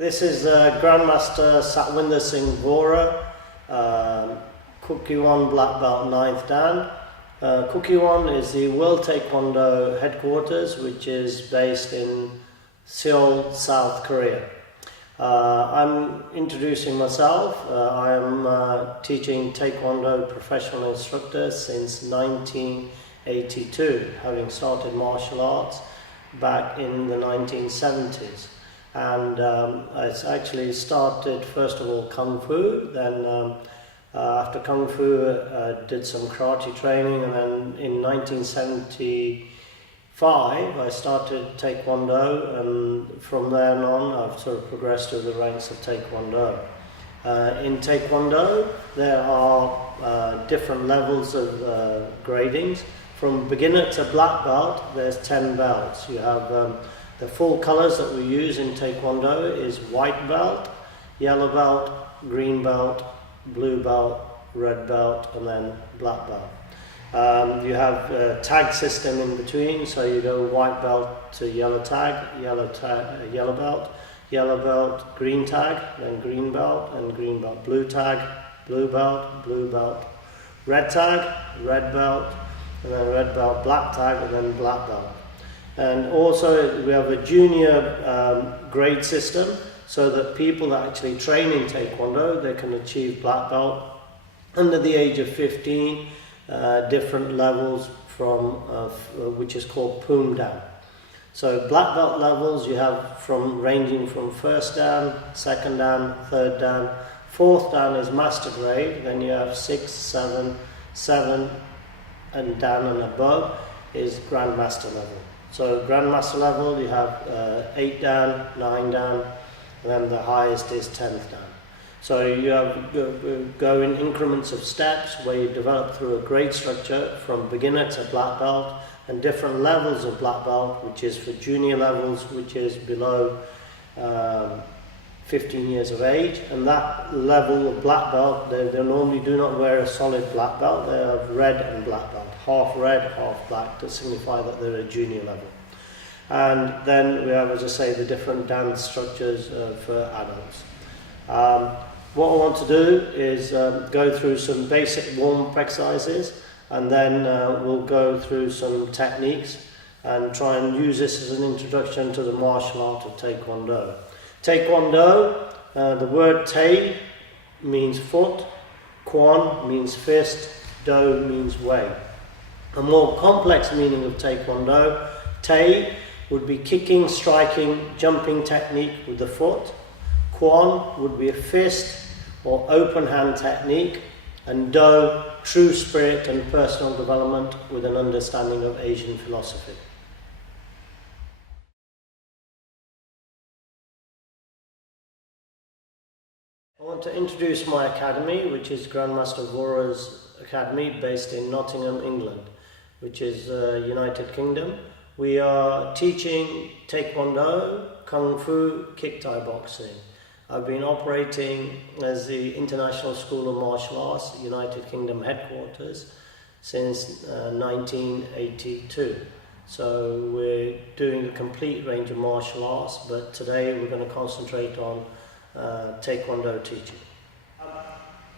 This is Grandmaster Satwinder Singh Vohra, Kukkiwon Black Belt 9th Dan. Kukkiwon is the World Taekwondo headquarters, which is based in Seoul, South Korea. I'm introducing myself. I am teaching Taekwondo professional instructor since 1982, having started martial arts back in the 1970s. And I actually started first of all Kung Fu, then after Kung Fu I did some karate training, and then in 1975 I started Taekwondo, and from then on I've sort of progressed through the ranks of Taekwondo. In Taekwondo there are different levels of gradings. From beginner to black belt there's 10 belts. You have the full colors that we use in Taekwondo is white belt, yellow belt, green belt, blue belt, red belt, and then black belt. You have a tag system in between, so you go white belt to yellow tag, yellow belt, yellow belt, green tag, then green belt, and green belt, blue tag, blue belt, red tag, red belt, and then red belt, black tag, and then black belt. And also we have a junior grade system, so that people that actually train in Taekwondo, they can achieve black belt under the age of 15, different levels from which is called Poom Dan. So black belt levels you have ranging from first Dan, second Dan, third Dan, fourth Dan is master grade, then you have 6, 7, and Dan and above is Grandmaster level. So Grandmaster level you have 8 Dan, 9 Dan, and then the highest is 10th Dan. So you have go in increments of steps where you develop through a grade structure from beginner to black belt, and different levels of black belt, which is for junior levels, which is below 15 years of age. And that level of black belt, they normally do not wear a solid black belt. They have red and black belt, half red, half black, to signify that they're a junior level. And then we have, as I say, the different dance structures for adults. What I want to do is go through some basic warm-up exercises, and then we'll go through some techniques and try and use this as an introduction to the martial art of Taekwondo. Taekwondo, the word Tai means foot, Kwon means fist, Do means way. A more complex meaning of Taekwondo, Tai would be kicking, striking, jumping technique with the foot. Kwon would be a fist or open hand technique, and Do, true spirit and personal development with an understanding of Asian philosophy. I want to introduce my academy, which is Grandmaster Vohra's Academy, based in Nottingham, England, which is United Kingdom. We are teaching Taekwondo, Kung Fu, Kick Thai boxing. I've been operating as the International School of Martial Arts, United Kingdom headquarters, since 1982. So we're doing a complete range of martial arts, but today we're going to concentrate on Taekwondo teaching.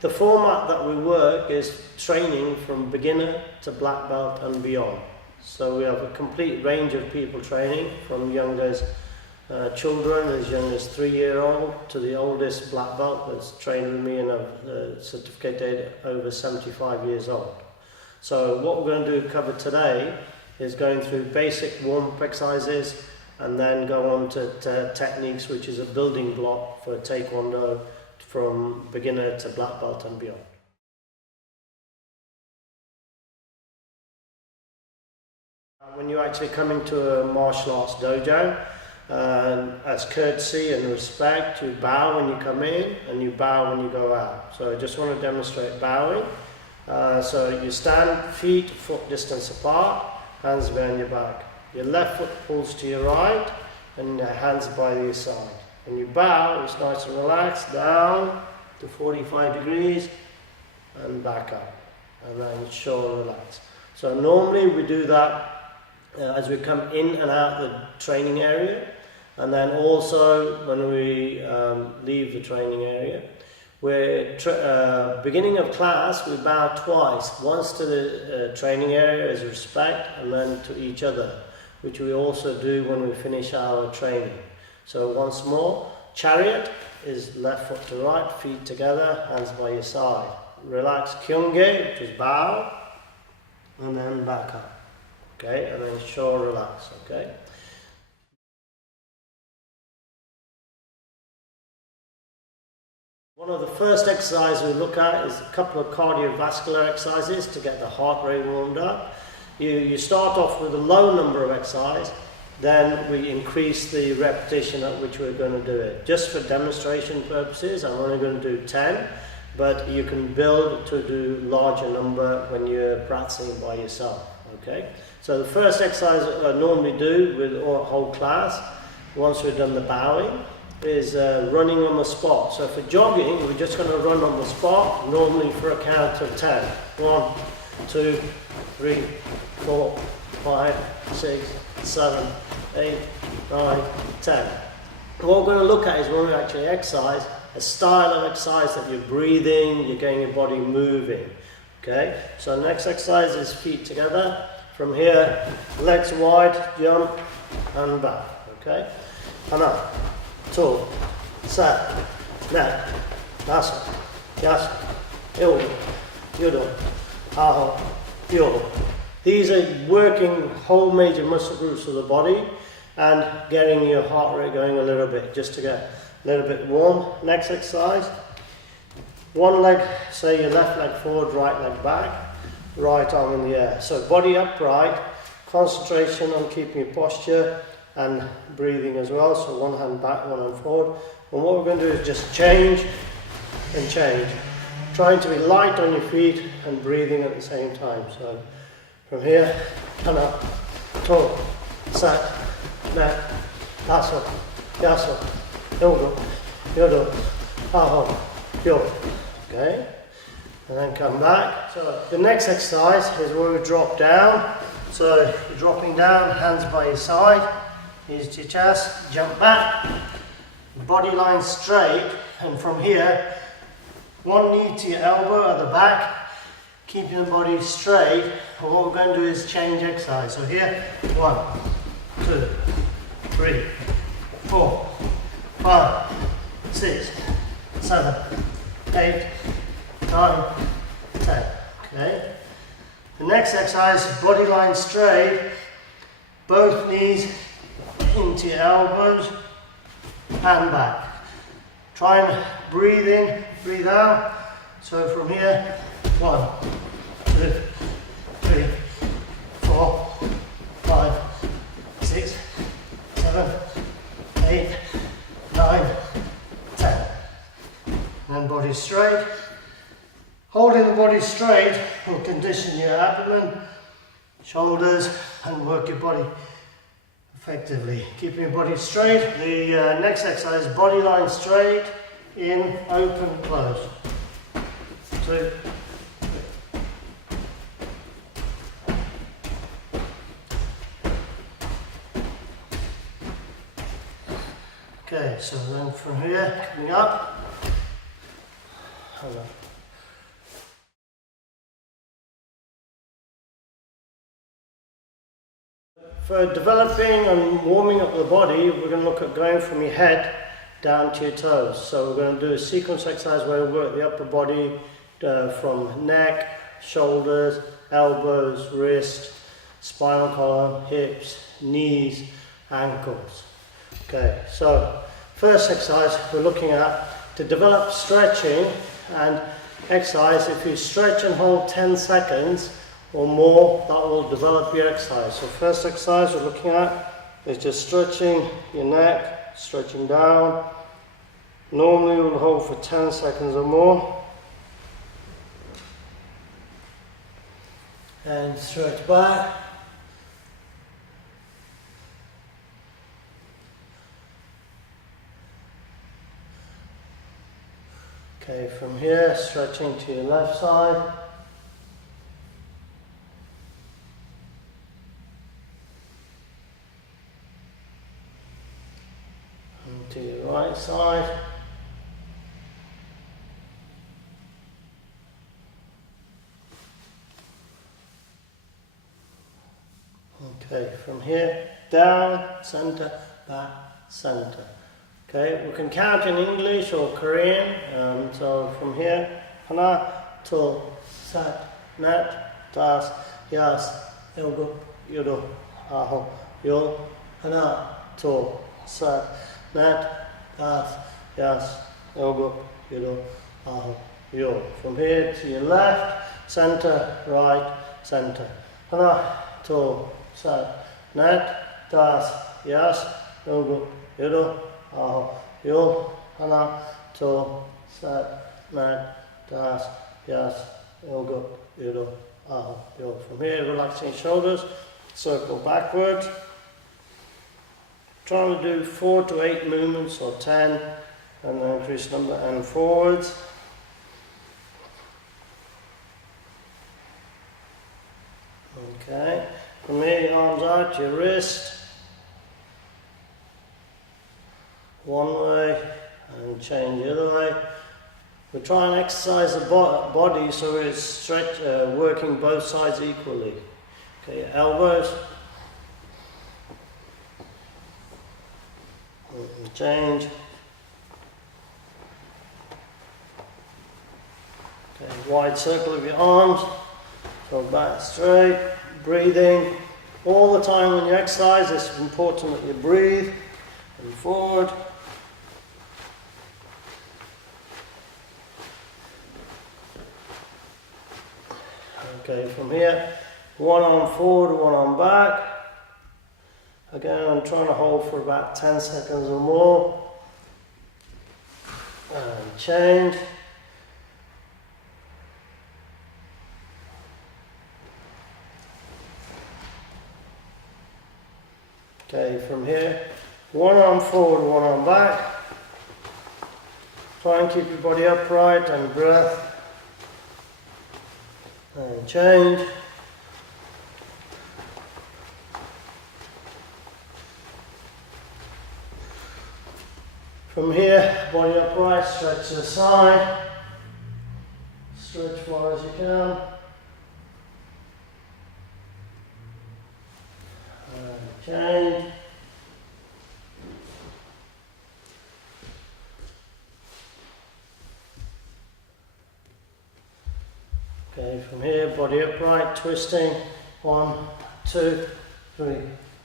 The format that we work is training from beginner to black belt and beyond. So we have a complete range of people training, from young as children as young as 3-year-old to the oldest black belt that's trained with me and a certificate over 75 years old. So what we're going to cover today is going through basic warm-up exercises, and then go on to techniques, which is a building block for Taekwondo from beginner to black belt and beyond. When you actually come into a martial arts dojo, as courtesy and respect, you bow when you come in and you bow when you go out. So I just want to demonstrate bowing. So you stand feet foot distance apart, hands behind your back. Your left foot pulls to your right and your hands by your side. When you bow, it's nice and relaxed, down to 45 degrees and back up, and then shoulder relax. So normally we do that as we come in and out of the training area, And then also when we leave the training area, beginning of class, we bow twice, once to the training area as respect, and then to each other, which we also do when we finish our training. So once more, chariot is left foot to right, feet together, hands by your side. Relax kyunge, which is bow, and then back up. Okay, and then show relax, okay? One of the first exercises we look at is a couple of cardiovascular exercises to get the heart rate warmed up. You start off with a low number of exercises, then we increase the repetition at which we're going to do it. Just for demonstration purposes, I'm only going to do 10, but you can build to do larger number when you're practicing by yourself. Okay? So the first exercise I normally do with the whole class, once we've done the bowing, is running on the spot. So for jogging, we're just going to run on the spot, normally for a count of 10. 1, 2, 3, 4, 5, 6, 7, 8, 9, 10. What we're going to look at is when we actually exercise, a style of exercise that you're breathing, you're getting your body moving. Okay, so next exercise is feet together. From here, legs wide, jump, and back. Okay, and up. 2, set, net, nasa, yasa, yodo, yudo, aho, yodo. These are working whole major muscle groups of the body and getting your heart rate going a little bit, just to get a little bit warm. Next exercise, one leg, say your left leg forward, right leg back, right arm in the air. So body upright, concentration on keeping your posture and breathing as well. So one hand back, one hand forward. And what we're going to do is just change and change, trying to be light on your feet and breathing at the same time. So from here, and up, toe, sat, mat, aso, yaso, yodo, yodo, aho, yo. Okay, and then come back. So the next exercise is where we drop down. So you're dropping down, hands by your side. Here's your chest, jump back, body line straight, and from here, one knee to your elbow at the back, keeping the body straight. And what we're going to do is change exercise. So here, 1, 2, 3, 4, 5, 6, 7, 8, 9, 10. Okay. The next exercise, body line straight, both knees into your elbows and back. Try and breathe in, breathe out. So from here, 1, 2, 3, 4, 5, 6, 7, 8, 9, 10. And then body straight. Holding the body straight will condition your abdomen, shoulders, and work your body effectively. Keeping your body straight. The next exercise, body line straight, in, open, close. 2, 3. Okay, so then from here, coming up, hello. For developing and warming up the body, we're going to look at going from your head down to your toes. So we're going to do a sequence exercise where we work the upper body from neck, shoulders, elbows, wrist, spinal column, hips, knees, ankles. Okay, so first exercise we're looking at to develop stretching and exercise. If you stretch and hold 10 seconds or more, that will develop your exercise. So first exercise we're looking at is just stretching your neck, stretching down. Normally we'll hold for 10 seconds or more. And stretch back. Okay, from here, stretching to your left side. to your right side. Okay, from here, down, center, back, center. Okay, we can count in English or Korean. So from here, hana, to, sat, nat, das, yas, ilgo, yudo, aho, yo, hana, to, sat, nat, das, yas, ilgo, yudo, aho, yo. From here to your left, center, right, center. Hana, to, sat, nat, das, yas, ilgo, yudo, aho, yo, hana, to, sat, nat, das, yas, ilgo, yudo, aho, yo. From here, relaxing shoulders, circle backwards. Trying to do 4 to 8 movements or 10, and then increase number and forwards. Okay, from here, arms out, your wrist. One way and change the other way. We try and exercise the body so it's working both sides equally. Okay, elbows. And change. Okay, wide circle of your arms. So back straight, breathing. All the time when you exercise, it's important that you breathe and forward. Okay, from here, one arm forward, one arm back. Again, I'm trying to hold for about 10 seconds or more. And change. Okay, from here, one arm forward, one arm back. Try and keep your body upright and breath. And change. From here, body upright, stretch to the side. Stretch far as you can. And change. Okay, from here, body upright, twisting. 1, 2, 3,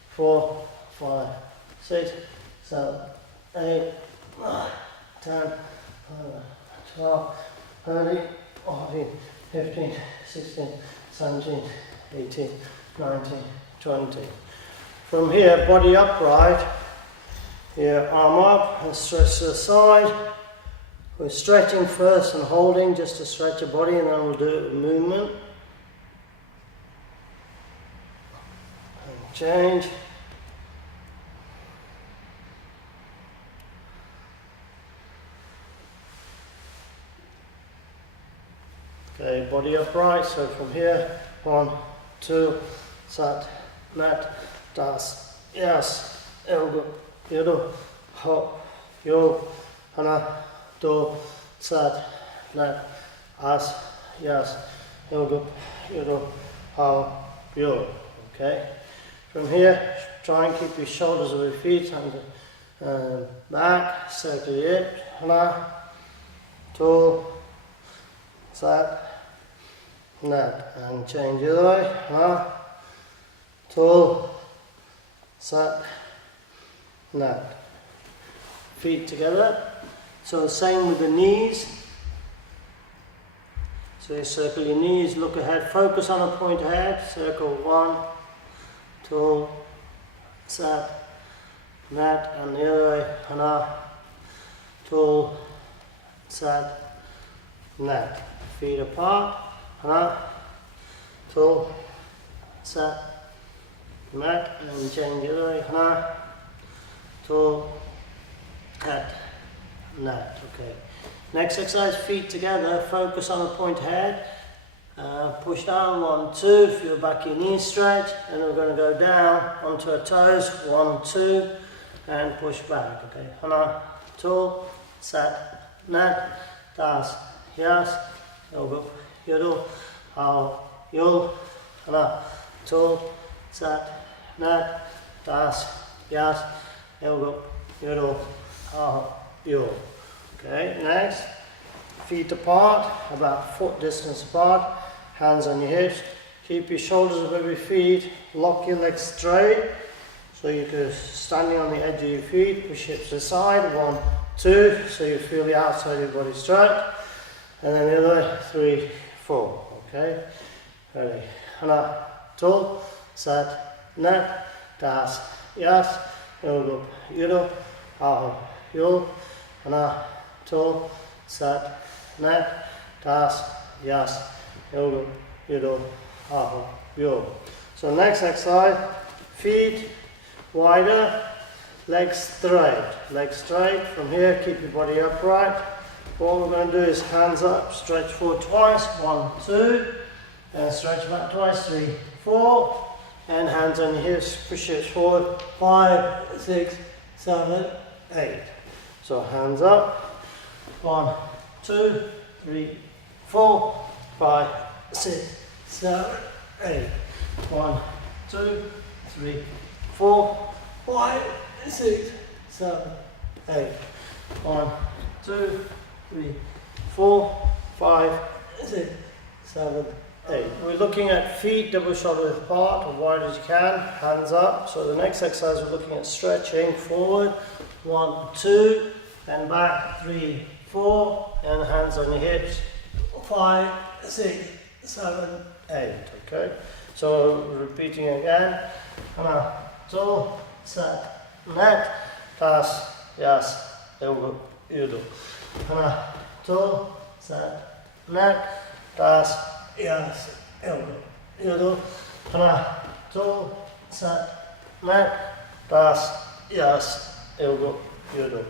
4, 5, 6, 7, 8, 9, 10, 11, 12, 13, 14, 15, 16, 17, 18, 19, 20. From here, body upright, here, arm up and stretch to the side. We're stretching first and holding just to stretch your body, and then we'll do a movement. And change. Okay, body upright, so from here, 1, 2, sat, nat, das, yas, ilgo, yudo, ho, yo, hana, do, sat, nat, as, yas, ilgo, yudo, ho, yo. Okay. From here, try and keep your shoulders over your feet and back, circle your hip, hana, do, sat, nat, and change the other way, hana, do, sat, nat. Feet together. So same with the knees. So you circle your knees, look ahead, focus on a point ahead, circle 1, 2, sat, nat, and the other way, hana, 2, sat, nat. Feet apart, hana, 2, sat, nat, and change the other way, hana, 2, sat, nat. Okay. Next exercise, feet together, focus on a point ahead, push down, 1, 2, feel back your knees stretch, and we're going to go down onto our toes, 1, 2, and push back. Okay, hana, to, sat, nat, das, yas, yoga, yudo, how, yul, hana, to, sat, nat, das, yas, yoga, yudo, how, yul. Okay, next, feet apart, about foot distance apart, hands on your hips, keep your shoulders above your feet, lock your legs straight, so you can standing on the edge of your feet, push hips aside, 1, 2, so you feel the outside of your body stretch, and then the other, 3, 4, okay, ready, hana, to, sat, nat, das, yas, yoga, yudo, how, yul, hana, to, sat, nat, das, yas, yoga, yudo, how, yul. So next exercise, feet wider, legs straight. From here, keep your body upright. What we're going to do is hands up, stretch forward twice, 1, 2, and stretch back twice, 3, 4, and hands on your hips, push hips forward, 5, 6, 7, 8. So hands up, 1, 2, 3, 4, 5, 6, 7, 8. 1, 2, 3, 4, 5, 6, 7, 8. 1, 2, 3, 4, 5, 6, 7, 8. We're looking at feet double shoulder width apart, as wide as you can, hands up. So the next exercise we're looking at stretching forward, 1, 2, then back, 3, 4, and hands on your hips, 5, 6, 7, 8. Okay, so repeating again, hana, to, sat, nat, das, yas, yoga, yudo. Hana, to, sat, nat, das, yas, yoga, yudo. Hana, to, sat, nat, das, yas, yoga, yudo.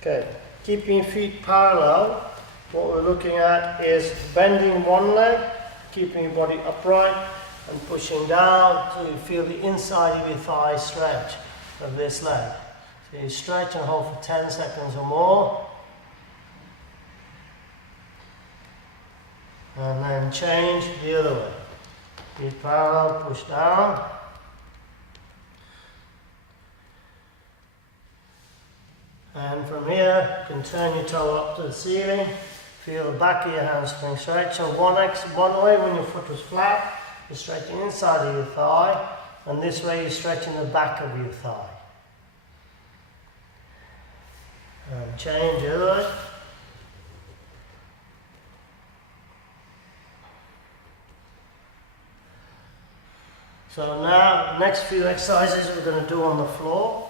Okay, keeping your feet parallel. What we're looking at is bending one leg, keeping your body upright, and pushing down so you feel the inside of your thigh stretch of this leg. So you stretch and hold for 10 seconds or more. And then change the other way. Feet parallel, push down. And from here, you can turn your toe up to the ceiling. Feel the back of your hamstring stretch. So one way when your foot was flat, you're stretching inside of your thigh, and this way you're stretching the back of your thigh. And change the other way. So now, next few exercises we're going to do on the floor.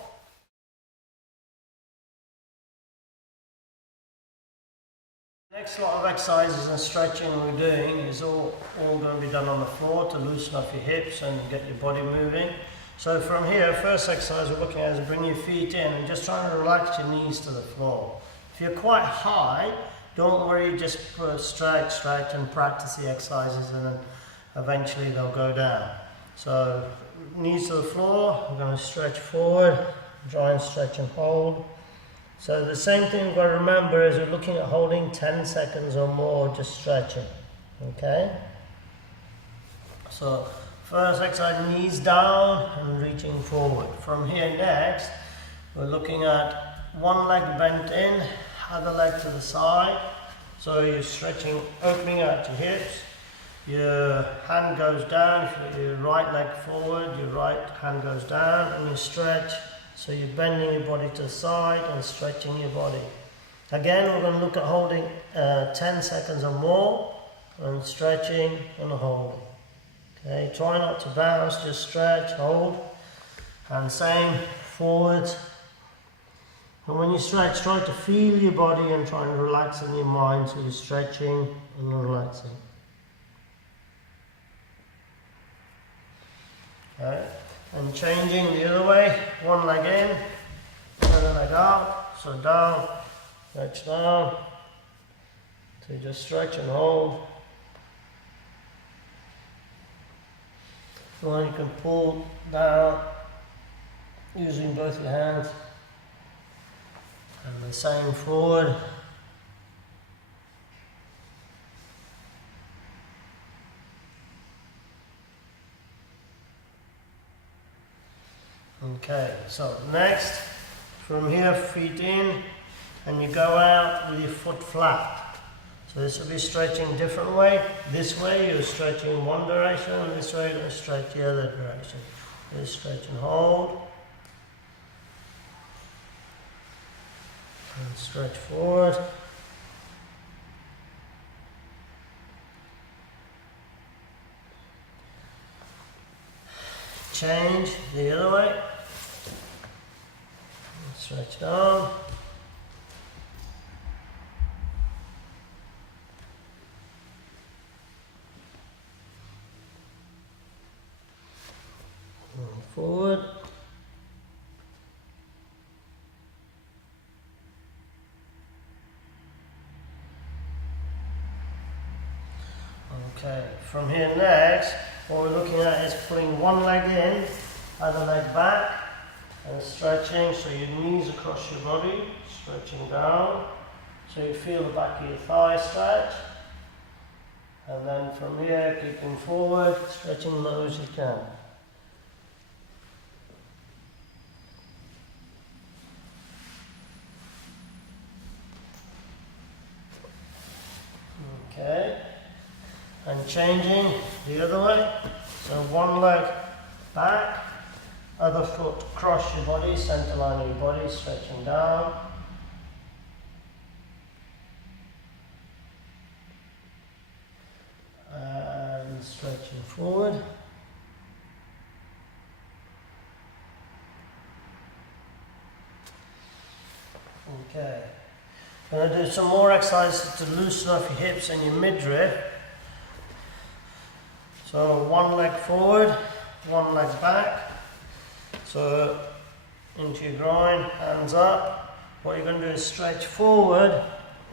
Next lot of exercises and stretching we're doing is all going to be done on the floor to loosen up your hips and get your body moving. So from here, first exercise we're looking at is bring your feet in and just trying to relax your knees to the floor. If you're quite high, don't worry, just stretch and practice the exercises, and then eventually they'll go down. So knees to the floor, we're going to stretch forward, try and stretch and hold. So the same thing we've got to remember is we're looking at holding 10 seconds or more, just stretching, okay? So first exercise, knees down and reaching forward. From here next, we're looking at one leg bent in, other leg to the side. So you're stretching, opening out your hips. Your hand goes down, if you put your right leg forward, your right hand goes down, and you stretch. So you're bending your body to the side and stretching your body. Again, we're going to look at holding 10 seconds or more, and stretching and holding. Okay, try not to bounce, just stretch, hold, and same, forwards. And when you stretch, try to feel your body and try and relax in your mind, so you're stretching and relaxing. Okay. And changing the other way, one leg in, another leg out, so down, stretch down, so you just stretch and hold. Or you can pull down using both your hands And the same forward. Okay, so next, from here, feet in, and you go out with your foot flat. So this will be stretching different way. This way you're stretching one direction, and this way you're going to stretch the other direction. Just stretch and hold. And stretch forward. Change the other way. Stretch down. And forward. Okay, from here next, what we're looking at is pulling one leg in, other leg back, and stretching, so your knees across your body, stretching down, so you feel the back of your thigh stretch, and then from here, keeping forward, stretching low as you can. Okay, and changing the other way, so one leg back, other foot across your body, center line of your body, stretching down. And stretching forward. Okay. I'm going to do some more exercises to loosen up your hips and your midriff. So one leg forward, one leg back. So into your groin, hands up. What you're going to do is stretch forward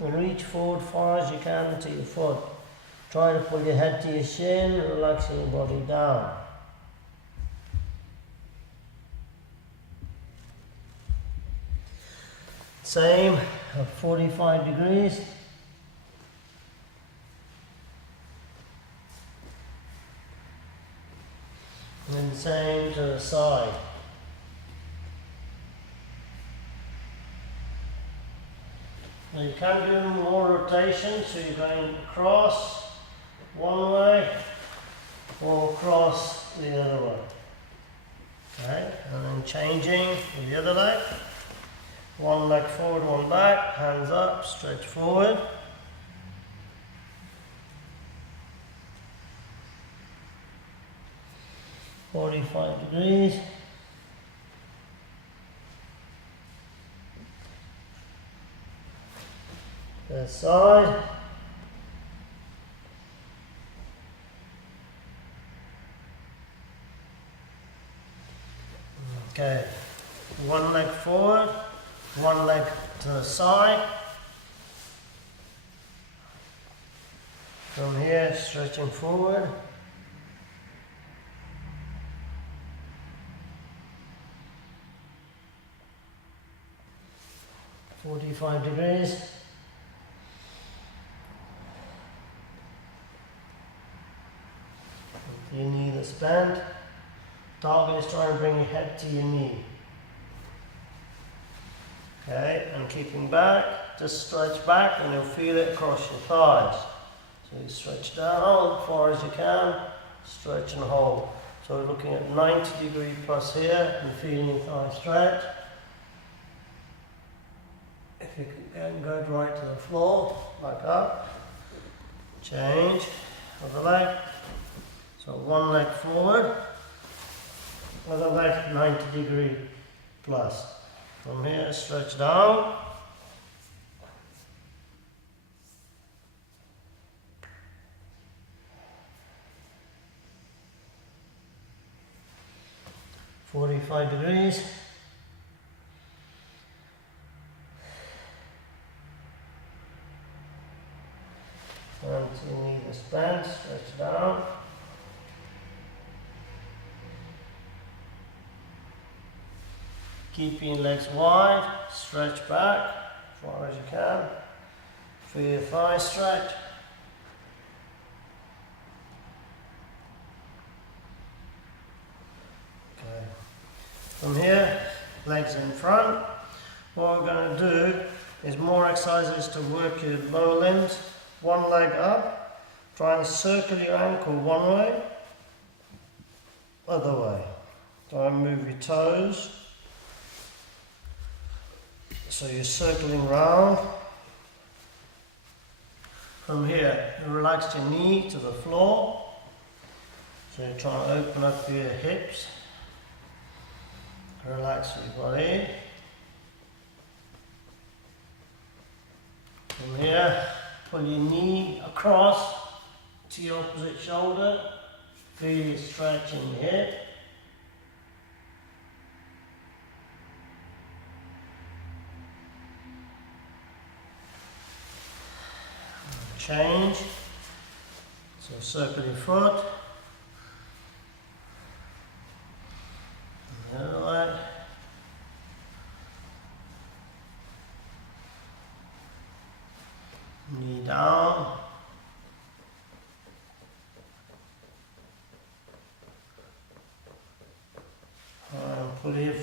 and reach forward far as you can to your foot. Try to pull your head to your shin, relaxing your body down. Same at 45 degrees. And then same to the side. Now you can do more rotation, so you're going across one way or across the other way. Okay, and then changing with the other leg. One leg forward, one back, hands up, stretch forward. "45 degrees. The side. Okay, one leg forward, one leg to the side. From here, stretching forward. "45 degrees. Your knee that's bent. Target is trying to bring your head to your knee. Okay, and keeping back, just stretch back and you'll feel it across your thighs. So you stretch down as far as you can, stretch and hold. So we're looking at 90-degree plus here and feeling your thigh stretch. If you can go right to the floor, back up, change, other leg. So one leg forward, other leg 90-degree plus. From here, stretch down. "45 degrees. And your knee is bent, stretch down. Keeping your legs wide, stretch back as far as you can. Feel your thighs stretch. Okay. From here, legs in front. What we're going to do is more exercises to work your lower limbs. One leg up, try and circle your ankle one way, other way. Try and move your toes. So you're circling round. From here, you relax your knee to the floor. So you're trying to open up your hips. Relax your body. From here, pull your knee across to your opposite shoulder. Feel your stretch in your hip. Change. So circle your foot. And the other way. Knee down. And pull your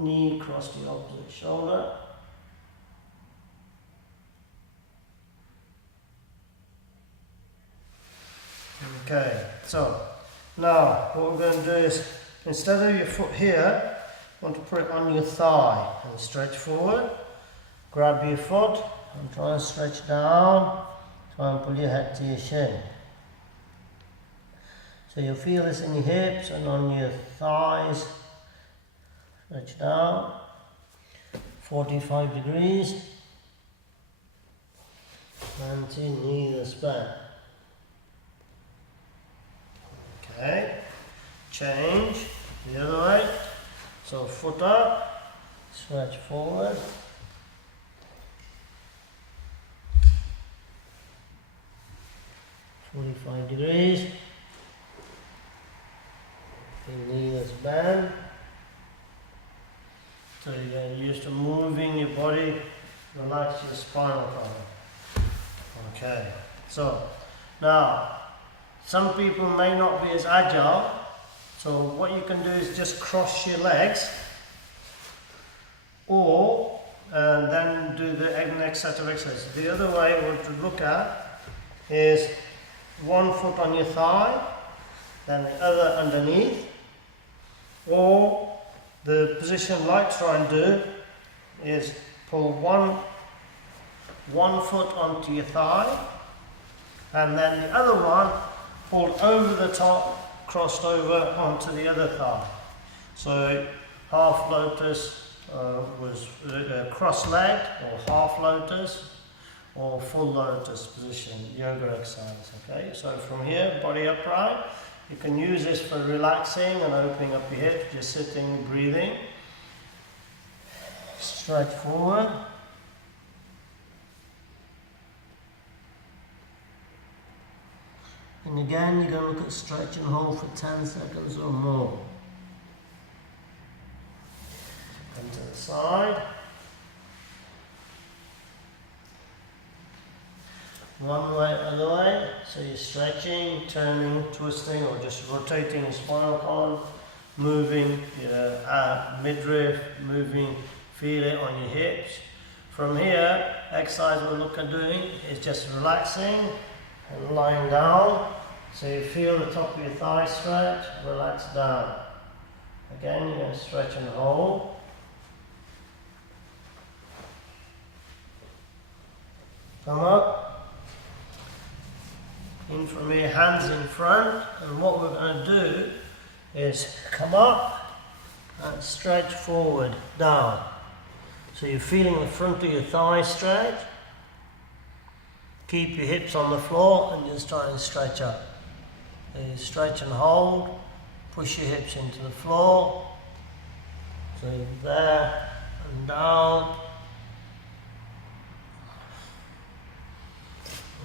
knee across the opposite shoulder. Okay, so now what we're going to do is, instead of your foot here, you want to put it on your thigh and stretch forward. Grab your foot and try and stretch down. Try and pull your head to your shin. So you'll feel this in your hips and on your thighs. Stretch down. 45 degrees. Continue the span. Okay, change the other way. So foot up, stretch forward. "45 degrees. The knee is bent. So you're getting used to moving your body, relax your spinal column. Okay, so now some people may not be as agile, so what you can do is just cross your legs, or then do the next set of exercises. The other way we want to look at is one foot on your thigh, then the other underneath, or the position I like to try and do is pull one foot onto your thigh, and then the other one pulled over the top, crossed over onto the other thigh. So half lotus was cross-legged, or half lotus, or full lotus position, yoga exercise. Okay, so from here, body upright. You can use this for relaxing and opening up your hips, just sitting, breathing. Stretch forward. And again, you're going to look at stretch and hold for 10 seconds or more. And to the side. One way, other way. So you're stretching, turning, twisting, or just rotating your spinal column, moving your midriff, moving, feel it on your hips. From here, exercise we'll look at doing is just relaxing and lying down. So you feel the top of your thigh stretch, relax down. Again, you're going to stretch and hold. Come up. In from here, hands in front. And what we're going to do is come up and stretch forward, down. So you're feeling the front of your thigh stretch. Keep your hips on the floor and just try and stretch up. So you stretch and hold, push your hips into the floor. So you're there and down.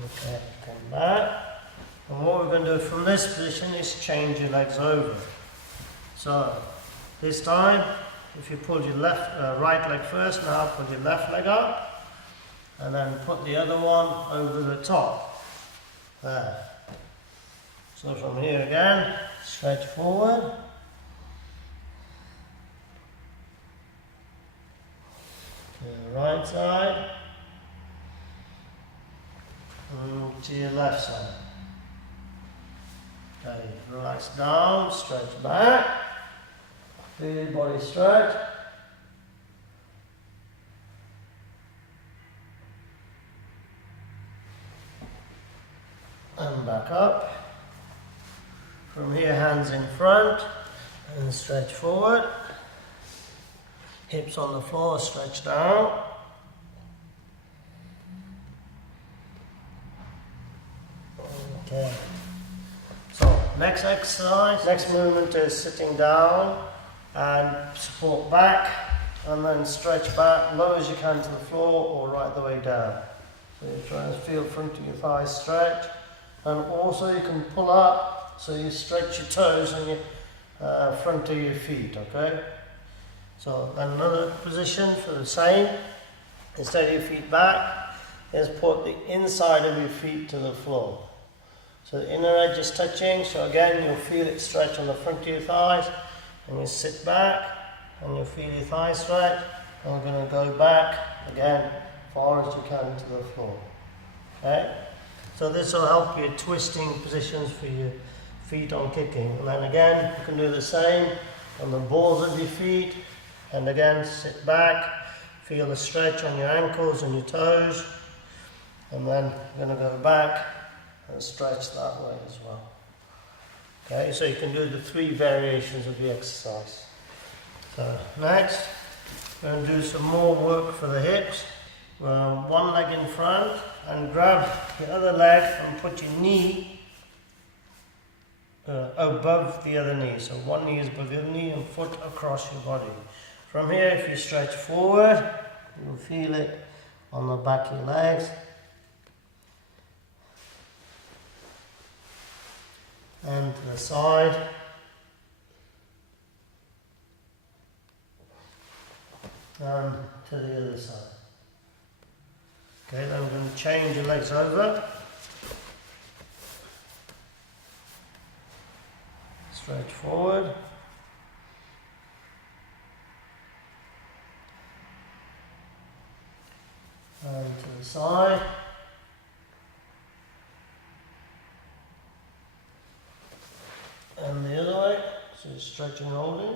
Okay, come back. And what we're going to do from this position is change your legs over. So this time if you pull your right leg first, now put your left leg up, and then put the other one over the top. There. So from here again, stretch forward. To the right side. And to your left side. Okay, relax down, stretch back. Do your body stretch. And back up. From here, hands in front and stretch forward. Hips on the floor, stretch down. Okay. So, next exercise, next movement is sitting down and support back and then stretch back, low as you can to the floor or right the way down. So you try and feel front of your thighs stretch, and also you can pull up so you stretch your toes and your front of your feet, okay? So another position for the same, instead of your feet back, is put the inside of your feet to the floor. So the inner edge is touching, so again you'll feel it stretch on the front of your thighs, and you sit back and you'll feel your thighs stretch, and we're going to go back again far as you can to the floor. Okay? So this will help you twisting positions for your feet on kicking. And then again you can do the same on the balls of your feet, and again sit back, feel the stretch on your ankles and your toes, and then you're going to go back and stretch that way as well. Okay, so you can do the 3 variations of the exercise. So next, we're going to do some more work for the hips. One leg in front, and grab the other leg and put your knee above the other knee. So one knee is above the other knee and foot across your body. From here, if you stretch forward, you'll feel it on the back of your legs. And to the side. And to the other side. Okay, then we're going to change your legs over. Stretch forward. And to the side. And the other way, so stretch and holding.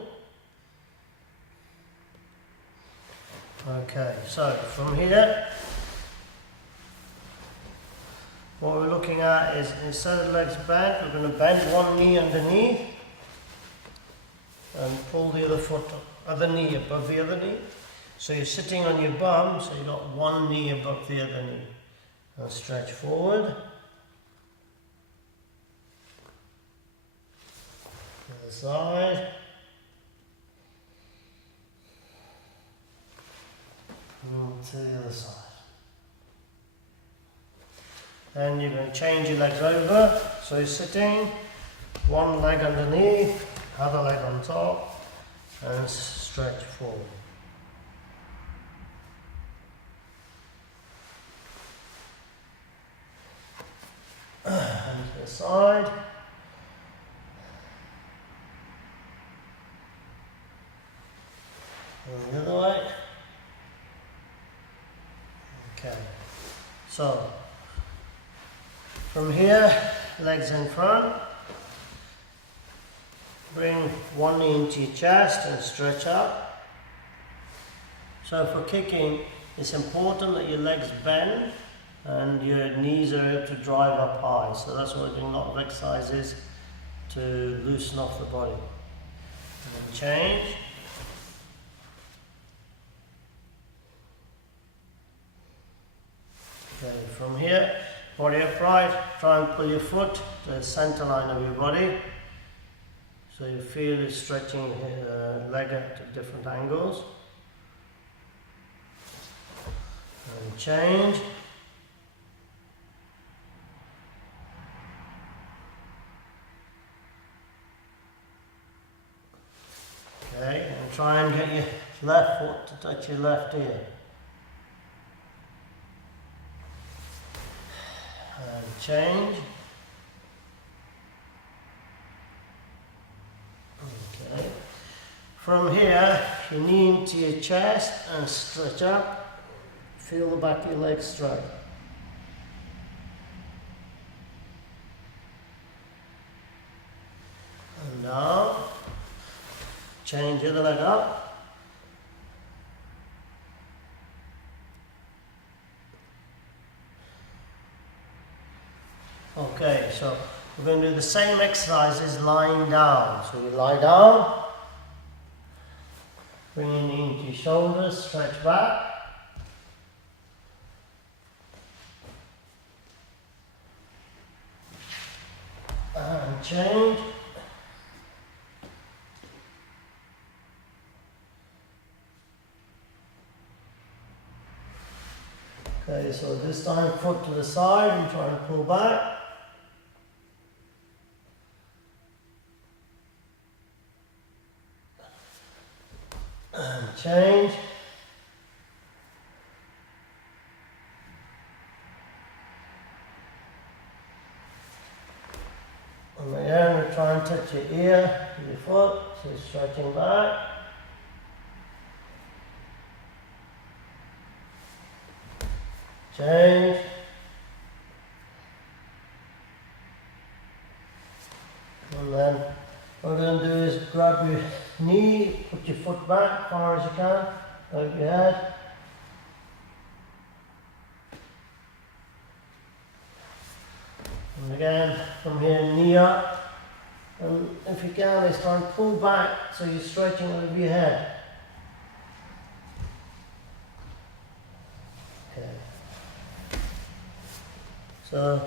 Okay, so from here, what we're looking at is, instead of legs bent, we're going to bend one knee underneath and pull the other knee above the other knee. So you're sitting on your bum, so you've got one knee above the other knee. And stretch forward. To the side. And to the other side. Then you're going to change your legs over. So you're sitting, one leg underneath, other leg on top, and stretch forward. And to the side. And the other way. Okay. So, from here, legs in front. Bring one knee into your chest and stretch up. So for kicking, it's important that your legs bend and your knees are able to drive up high. So that's why we're doing a lot of exercises to loosen off the body. And then change. Okay, from here, body upright, try and pull your foot to the center line of your body. So you feel it stretching your leg at different angles. And change. Okay, and try and get your left foot to touch your left ear. And change. Okay. From here, your knee into your chest and stretch up. Feel the back of your legs straight. And down. Change the other leg up. Okay, so we're going to do the same exercises lying down. So you lie down, bring your knee into your shoulders, stretch back. And change. Okay, so this time foot to the side and try to pull back. And change. And again, we try and touch your ear with your foot, so stretching back. Change. And then what we're going to do is grab your knee, put your foot back far as you can, over your head. And again, from here, knee up. And if you can, it's try and pull back so you're stretching over your head. Okay. So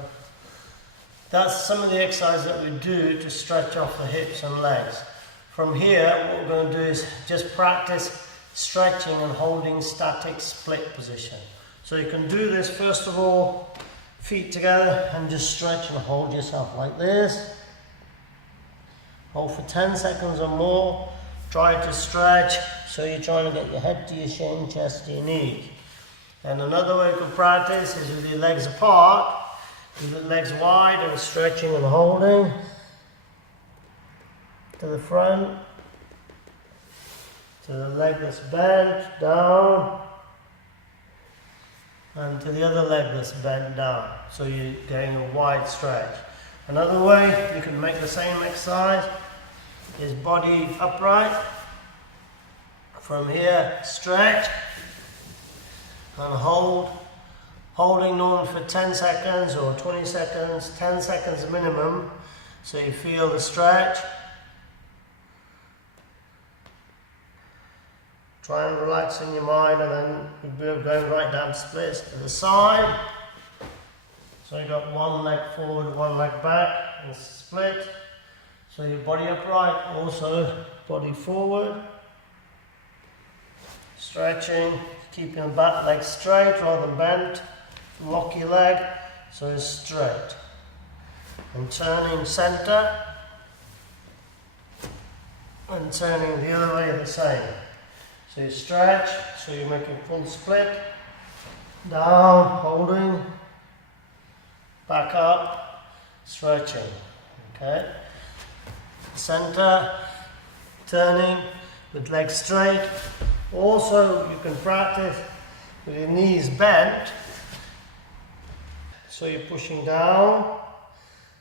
that's some of the exercises that we do to stretch off the hips and legs. From here, what we're going to do is just practice stretching and holding static split position. So you can do this first of all, feet together, and just stretch and hold yourself like this. Hold for 10 seconds or more. Try to stretch so you're trying to get your head to your shin, chest to your knees. And another way you can practice is with your legs apart. With the legs wide and stretching and holding to the front, to the leg that's bent down, and to the other leg that's bent down. So you're getting a wide stretch. Another way you can make the same exercise is body upright. From here, stretch and hold. Holding normally for 10 seconds or 20 seconds, 10 seconds minimum, so you feel the stretch. Try and relax in your mind, and then you'll be going right down splits to the side. So you've got one leg forward, one leg back, and split. So your body upright, also body forward. Stretching, keeping the back leg straight rather than bent. Lock your leg so it's straight. And turning center. And turning the other way the same. So you stretch, so you're making full split. Down, holding. Back up, stretching. Okay. Center, turning with legs straight. Also, you can practice with your knees bent. So you're pushing down,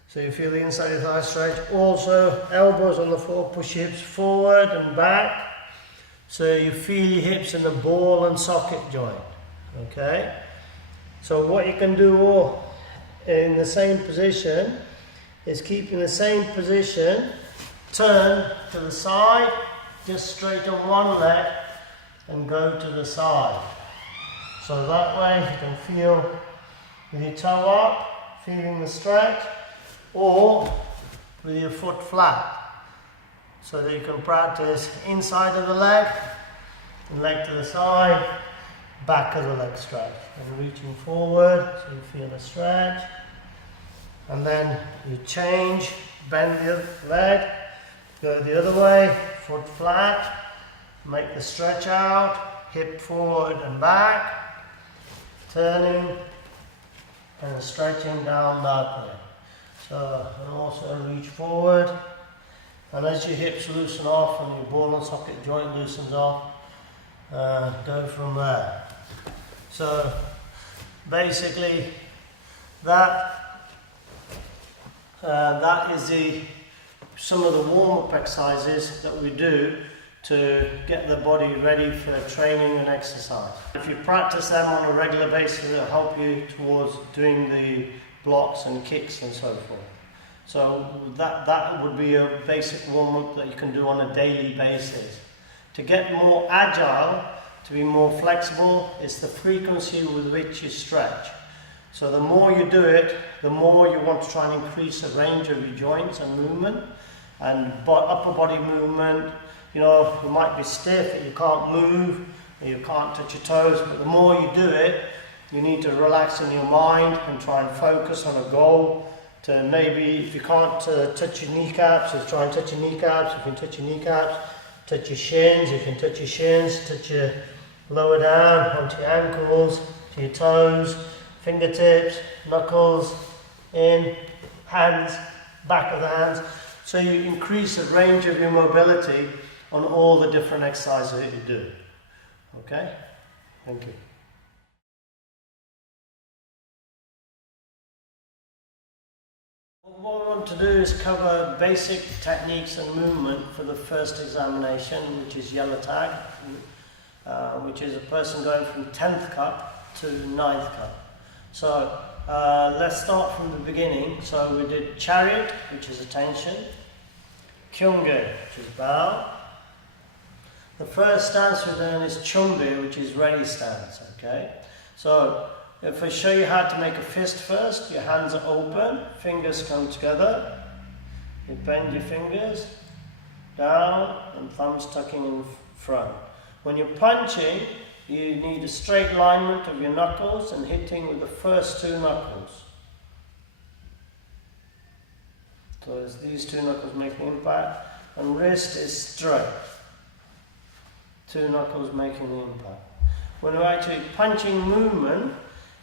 so you feel the inside of your thigh stretch. Also, elbows on the floor, push your hips forward and back, so you feel your hips in the ball and socket joint. Okay? So what you can do all in the same position is keep in the same position, turn to the side, just straighten one leg and go to the side. So that way you can feel with your toe up, feeling the stretch, or with your foot flat, so that you can practice inside of the leg, and leg to the side, back of the leg stretch, and reaching forward so you feel the stretch, and then you change, bend the leg, go the other way, foot flat, make the stretch out, hip forward and back, turning and stretching down that way. So, and also reach forward, and as your hips loosen off and your ball and socket joint loosens off, go from there. So basically that is some of the warm-up exercises that we do to get the body ready for training and exercise. If you practice them on a regular basis, it'll help you towards doing the blocks and kicks and so forth. So that would be a basic warm-up that you can do on a daily basis. To get more agile, to be more flexible, it's the frequency with which you stretch. So the more you do it, the more you want to try and increase the range of your joints and movement and upper body movement. You know, you might be stiff, you can't move, you can't touch your toes, but the more you do it, you need to relax in your mind and try and focus on a goal. To maybe, if you can't touch your kneecaps, you try and touch your kneecaps. You can touch your kneecaps, touch your shins, you can touch your shins, touch your lower down onto your ankles, to your toes, fingertips, knuckles, in, hands, back of the hands. So you increase the range of your mobility on all the different exercises that you do. Okay? Thank you. What I want to do is cover basic techniques and movement for the first examination, which is yellow tag, which is a person going from 10th cup to 9th cup. So let's start from the beginning. So we did chariot, which is attention, kyunge, which is bow. The first stance we learn is chumbi, which is ready stance. Okay, so if I show you how to make a fist first, your hands are open, fingers come together, you bend your fingers down and thumbs tucking in front. When you're punching, you need a straight alignment of your knuckles and hitting with the first two knuckles. So as these two knuckles make the impact, and wrist is straight. Two knuckles making the impact. When we're actually punching movement,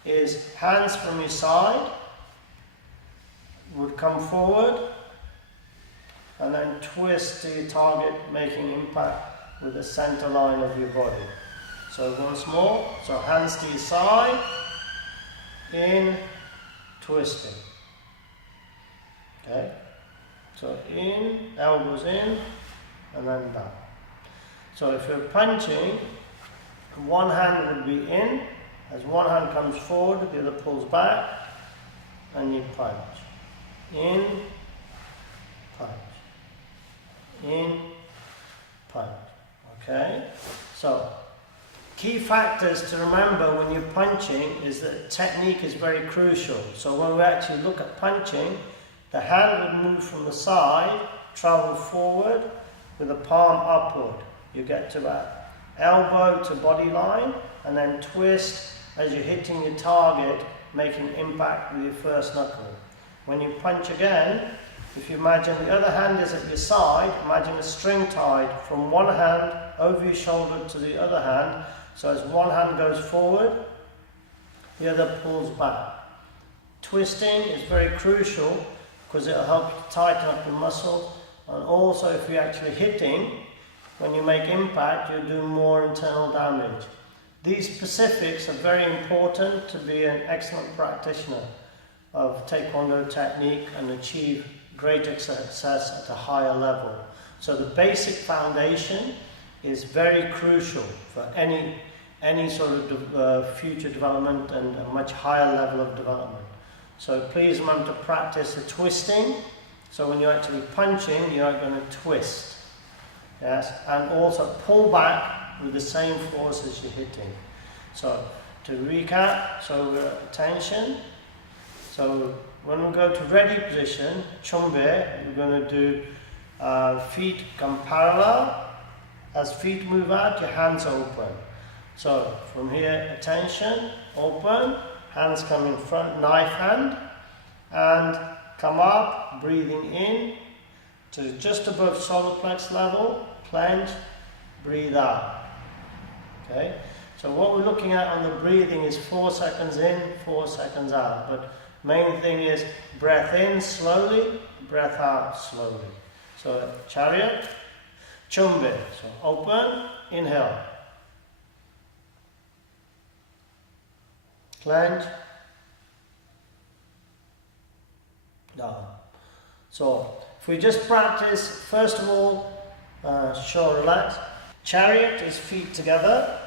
is hands from your side would come forward and then twist to your target, making impact with the center line of your body. So once more, so hands to your side, in, twisting. Okay, so in, elbows in, and then down. So if you're punching, one hand would be in. As one hand comes forward, the other pulls back, and you punch. In, punch. In, punch. Okay? So, key factors to remember when you're punching is that technique is very crucial. So when we actually look at punching, the hand would move from the side, travel forward with the palm upward. You get to that elbow to body line, and then twist as you're hitting your target, making impact with your first knuckle. When you punch again, if you imagine the other hand is at your side, imagine a string tied from one hand over your shoulder to the other hand. So as one hand goes forward, the other pulls back. Twisting is very crucial because it'll help you tighten up your muscles, and also if you're actually hitting, when you make impact, you'll do more internal damage. These specifics are very important to be an excellent practitioner of Taekwondo technique and achieve greater success at a higher level. So the basic foundation is very crucial for any sort of future development and a much higher level of development. So please remember to practice the twisting. So when you're actually punching, you're going to twist. Yes, and also pull back with the same force as you're hitting. So to recap, so we're at attention. So when we go to ready position, chumbe, we're going to do feet come parallel. As feet move out, your hands open. So from here, attention, open, hands come in front, knife hand, and come up, breathing in to just above solar plex level, clench, breathe out. Okay, so what we're looking at on the breathing is 4 seconds in, 4 seconds out, but main thing is breath in slowly, breath out slowly. So chariot, chumbe, so open, inhale, clench, down. So if we just practice, first of all, shoulder relax. Chariot is feet together.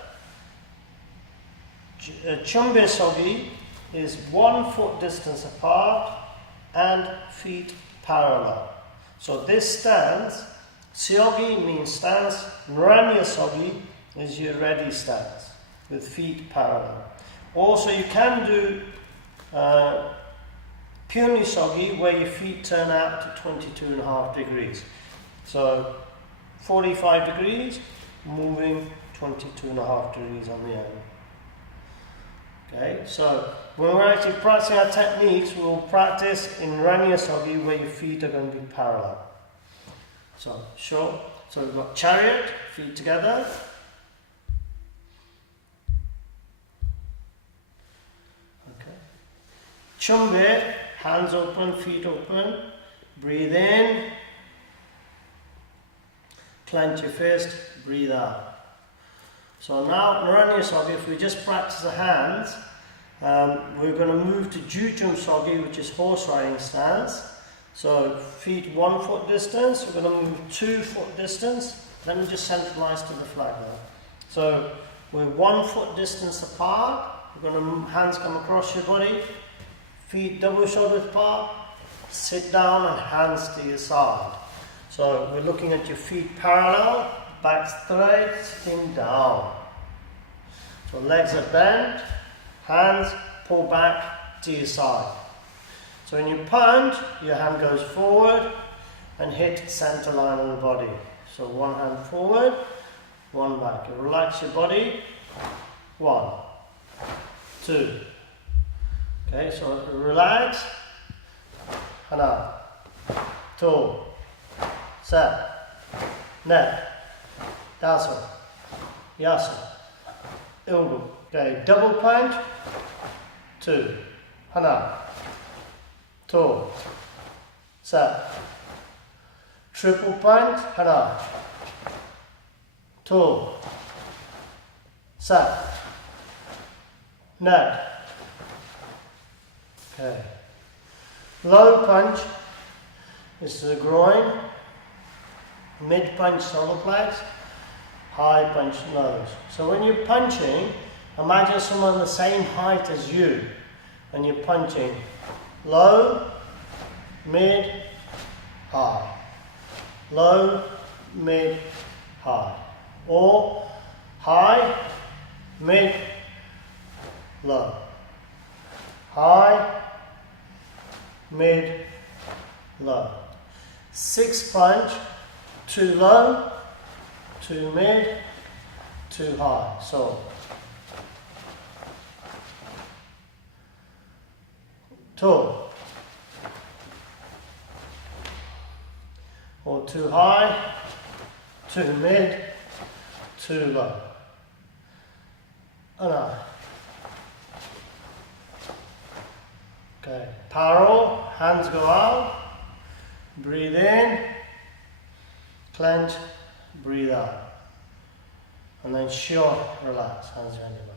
Chumbe sogi is 1 foot distance apart and feet parallel. So this stance, Seogi means stance, Nranya sogi is your ready stance with feet parallel. Also you can do Puni sogi where your feet turn out to 22.5 degrees. So 45 degrees, moving 22.5 degrees on the end. Okay, so when we're actually practicing our techniques, we'll practice in Ranya Sogi where your feet are going to be parallel. So, sure. So we've got chariot, feet together. Okay. Chumbe, hands open, feet open. Breathe in. Clench your fist, breathe out. So now, Naranya Sogi, if we just practice the hands, we're going to move to Jujum Sogi, which is horse riding stance. So feet 1 foot distance, we're going to move 2 foot distance. Let me just centralize to the flag now. So we're 1 foot distance apart, we're going to hands come across your body, feet double shoulder apart, sit down and hands to your side. So we're looking at your feet parallel, back straight, sitting down. So legs are bent, hands pull back to your side. So when you punch, your hand goes forward and hit center line of the body. So one hand forward, one back. You relax your body. 1, 2. Okay, so relax. Hana. 2. Set. Net. Daso. Yaso. Ilgu. Okay, double punch. 2. Hana. 2. Set. Triple punch. Hana. 2. Set. Net. Okay. Low punch is the groin. Mid punch solar plex. High punch nose. So when you're punching, imagine someone the same height as you. When you're punching, low, mid, high. Low, mid, high. Or high, mid, low. High, mid, low. 6 punch, 2 low, 2 mid, 2 high. So 2 or 2 high, 2 mid, 2 low. And I. Okay, parallel, hands go out, breathe in, clench, breathe out. And then short, relax, hands behind your back.